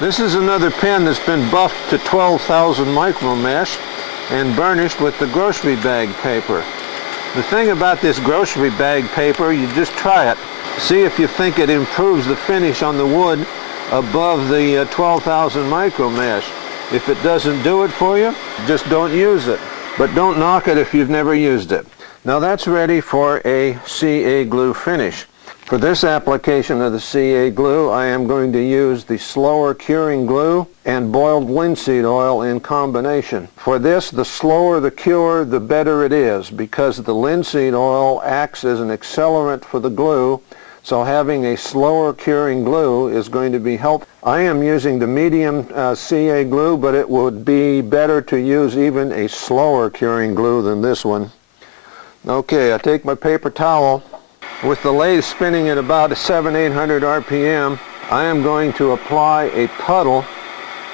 This is another pen that's been buffed to 12,000 micromesh and burnished with the grocery bag paper. The thing about this grocery bag paper, you just try it. See if you think it improves the finish on the wood above the 12,000 micromesh. If it doesn't do it for you, just don't use it. But don't knock it if you've never used it. Now that's ready for a CA glue finish. For this application of the CA glue, I am going to use the slower curing glue and boiled linseed oil in combination. For this, the slower the cure, the better it is, because the linseed oil acts as an accelerant for the glue, so having a slower curing glue is going to be helpful. I am using the medium CA glue, but it would be better to use even a slower curing glue than this one. Okay, I take my paper towel. With the lathe spinning at about 700-800 RPM, I am going to apply a puddle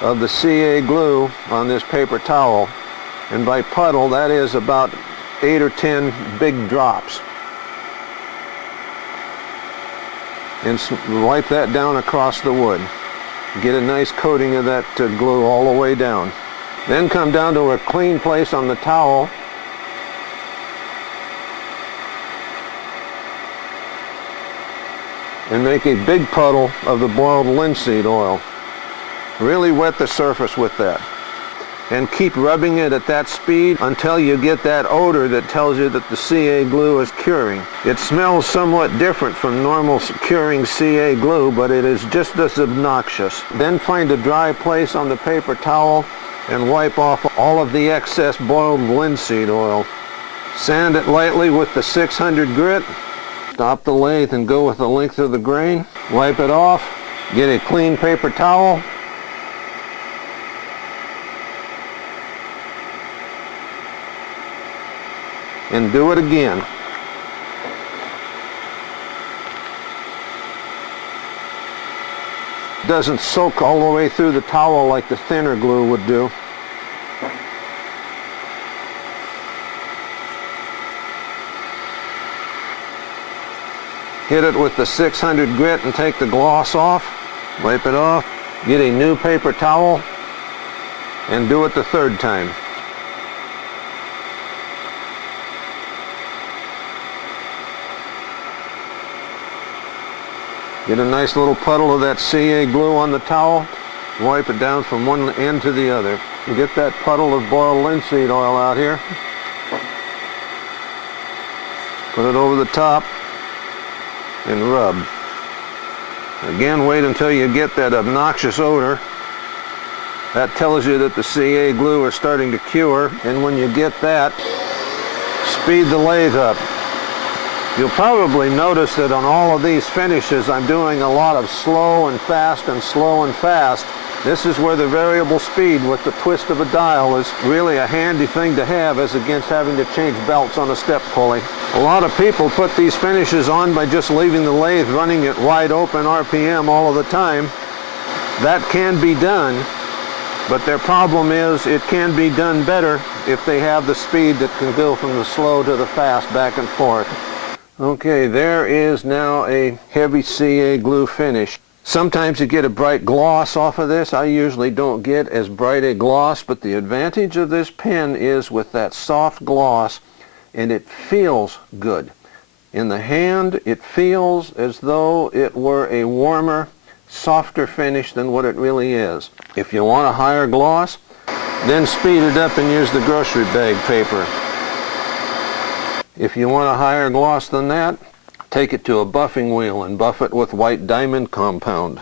of the CA glue on this paper towel. And by puddle, that is about 8 or 10 big drops. And wipe that down across the wood. Get a nice coating of that glue all the way down. Then come down to a clean place on the towel and make a big puddle of the boiled linseed oil. Really wet the surface with that. And keep rubbing it at that speed until you get that odor that tells you that the CA glue is curing. It smells somewhat different from normal curing CA glue, but it is just as obnoxious. Then find a dry place on the paper towel and wipe off all of the excess boiled linseed oil. Sand it lightly with the 600 grit. Stop the lathe and go with the length of the grain. Wipe it off. Get a clean paper towel. And do it again. It doesn't soak all the way through the towel like the thinner glue would do. Hit it with the 600 grit and take the gloss off. Wipe it off. Get a new paper towel and do it the third time. Get a nice little puddle of that CA glue on the towel. Wipe it down from one end to the other. Get that puddle of boiled linseed oil out here. Put it over the top and rub. Again, wait until you get that obnoxious odor. That tells you that the CA glue is starting to cure, and when you get that, speed the lathe up. You'll probably notice that on all of these finishes I'm doing a lot of slow and fast and slow and fast. This is where the variable speed with the twist of a dial is really a handy thing to have as against having to change belts on a step pulley. A lot of people put these finishes on by just leaving the lathe running at wide open RPM all of the time. That can be done, but their problem is it can be done better if they have the speed that can go from the slow to the fast back and forth. Okay, there is now a heavy CA glue finish. Sometimes you get a bright gloss off of this. I usually don't get as bright a gloss, but the advantage of this pen is with that soft gloss, and it feels good. In the hand, it feels as though it were a warmer, softer finish than what it really is. If you want a higher gloss, then speed it up and use the grocery bag paper. If you want a higher gloss than that, take it to a buffing wheel and buff it with white diamond compound.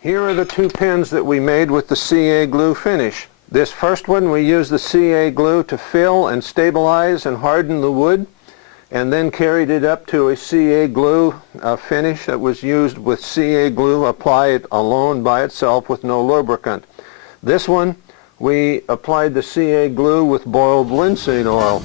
Here are the two pens that we made with the CA glue finish. This first one, we used the CA glue to fill and stabilize and harden the wood, and then carried it up to a CA glue finish that was used with CA glue applied alone by itself with no lubricant. This one, we applied the CA glue with boiled linseed oil.